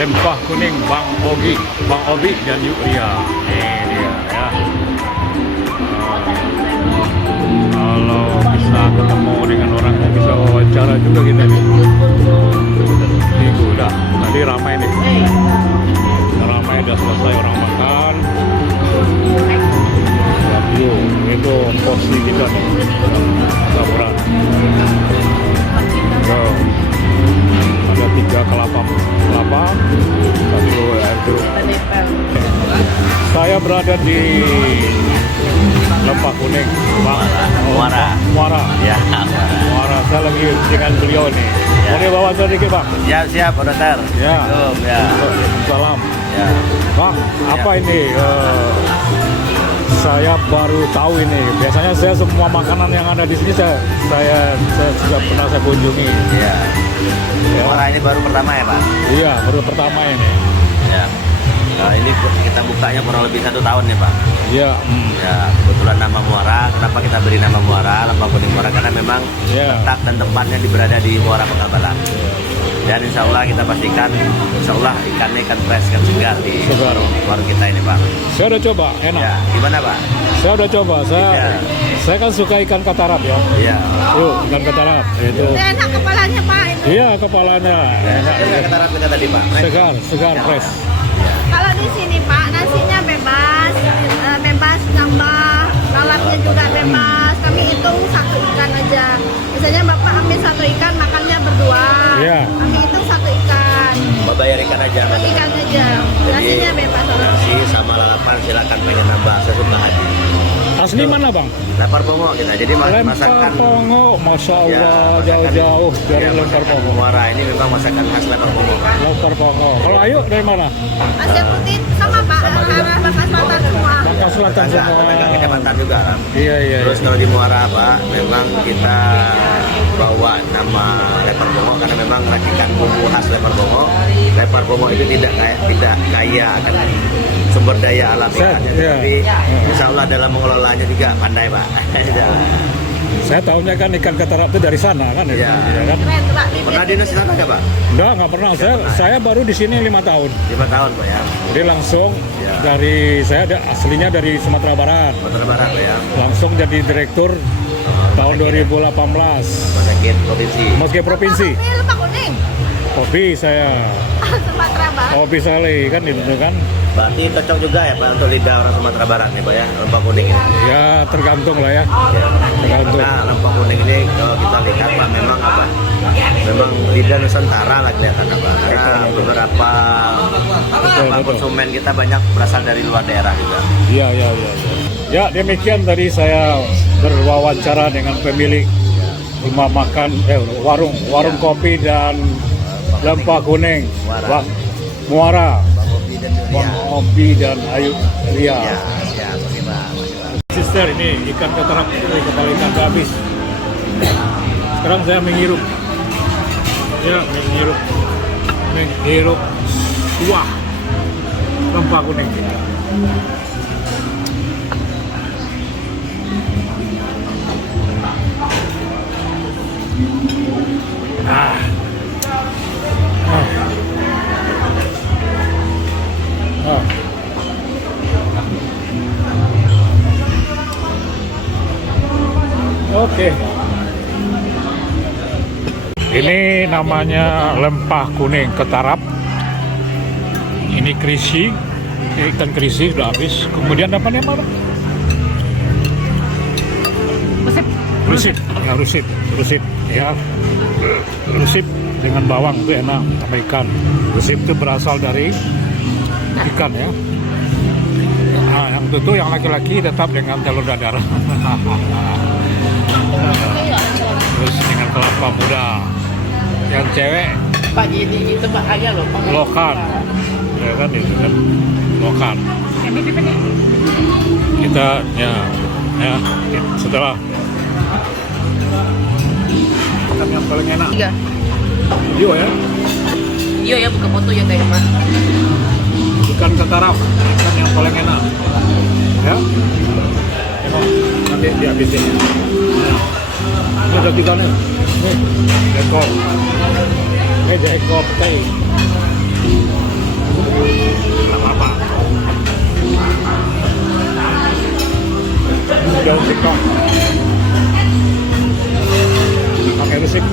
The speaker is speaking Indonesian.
Lempah Kuning, Bang Obi dan Yuria. Ini dia ya. Kalau bisa ketemu dengan orang yang bisa wawancara juga kita nih. Minggu udah, tadi ramai nih. Ramai, udah selesai orang makan. Waduh, itu porsi kita nih. Saburan. Wow. Ada 3 kelapa, satu air jeruk. Saya berada di Lempah Kuning, Bang. Muara. Ya, Muara. Saya lagi dengan beliau nih. Ya. Boleh bawa sedikit, Bang? siap, Pak Dokter. Ya. Ya. Salam. Ya. Bang, apa ini? Saya baru tahu ini. Biasanya saya semua makanan yang ada di sini saya sudah pernah saya kunjungi. Ya. Ya. Muara ini baru pertama ya, Pak? Iya, baru pertama ini. Ya. Nah, ini kita bukanya kurang lebih 1 tahun nih, Pak. Iya. Ya, kebetulan nama Muara. Kenapa kita beri nama Muara, Lempah Kuning Muara? Karena memang Ya. letak dan tempatnya berada di Muara Pengabalan. Dan insya Allah kita pastikan, insya Allah ikannya ikan fresh, ikan segar di Segar. warung kita ini, Pak. Saya udah coba, enak. Ya, gimana, Pak? Saya udah coba. Iya. Saya kan suka ikan katarap ya. Iya. Yuk, ikan katarap itu. Enak kepalanya Pak. Iya, kepalanya. Enak. Kita kata kita tadi, Pak. Segar, fresh. Kalau di sini Pak nasinya bebas, bebas nambah, lalapnya juga bebas. Kami hitung 1 ikan aja. Biasanya Bapak ambil 1 ikan, makannya berdua. Iya. Kami hitung 1 ikan, Mau bayar ikan aja. 1 ikan aja. Nasinya bebas. Nasi sama lalapan silakan pengen nambah sesuka hati. Asli mana, Bang? Lempar Pongo kita. Jadi Lempar masakan Pongo, Masya Allah, Ya, masakan- jauh-jauh dari ya, Lempar masakan Pongo. Muara ini memang masakan khas Lempar Pongo. Lempar Pongo. Kalau Ayu dari mana? Pasir Putih sama Pak, arah Bangka Selatan semua. Bangka Selatan Ada semua. tetangga kecamatan juga kan. Iya. Terus kalau di Muara, Pak, memang kita bawa nama Lempar Pongo karena memang racikan bumbu khas Lempar Pongo. Lempar Pongo itu tidak kaya akan sumber daya alam ikannya, Iya. tapi insya Allah dalam mengelolanya juga pandai, Pak. Saya tahunya kan ikan katarap itu dari sana kan, Iya. ya kan? Keren Pak, Pernah bibit. dinas di sana nggak, Pak? Nggak pernah. Saya baru di sini 5 tahun. 5 tahun, Pak, ya. Jadi langsung Ya. aslinya dari Sumatera Barat. Sumatera Barat, Pak, ya. Langsung jadi direktur tahun 2018. Rumah sakit provinsi. Meski provinsi. Ini Lempah Kuning. Hobi saya. Sumatera Barat. Hobi sekali kan itu kan. Berarti cocok juga ya, Pak, untuk lidah orang Sumatera Barat nih, Pak, ya, Lempah Kuning ini. Ya tergantung lah ya. Ya. Tergantung. Karena Lempah Kuning ini kalau kita lihat, Pak, memang apa? Memang lidah Nusantara lah kelihatan, Pak. Karena beberapa Betul. konsumen kita banyak berasal dari luar daerah juga. Iya. Ya demikian tadi saya berwawancara dengan pemilik rumah makan warung Ya. kopi dan Lempah Kuning, Muara. Bang Muara, Bang Obi dan Bang Julia. Obi dan Ayu Ria. Ya, oke, Pak. Makasih, Pak. Sister, ini ikan katarap, kepala ikan udah habis. Sekarang saya menghirup. Ya, menghirup kuah Lempah Kuning. Oke. Ini namanya Lempah Kuning Ketarap. Ini krisi, ikan krisi sudah habis. Kemudian apa namanya? Rusip. Ya, rusip. Ya, rusip dengan bawang itu enak sama ikan. Rusip itu berasal dari ikan ya. Nah, yang itu yang laki-laki tetap dengan telur dadar. Terus dengan kelapa muda. Yang cewek Pak jadi itu bahaya loh Pak. lokan. Ya kan itu kan lokan. Kita ya setelah makan yang paling enak. Iya. Video ya. Iya ya buka foto ya kayak Pak. Ikan katarap, ikan yang paling enak. Ya. Emang nanti dihabisin. Ini ada 3 nih. Nih, ekor. Ini ada ekor petai. daun singkong pakai resep.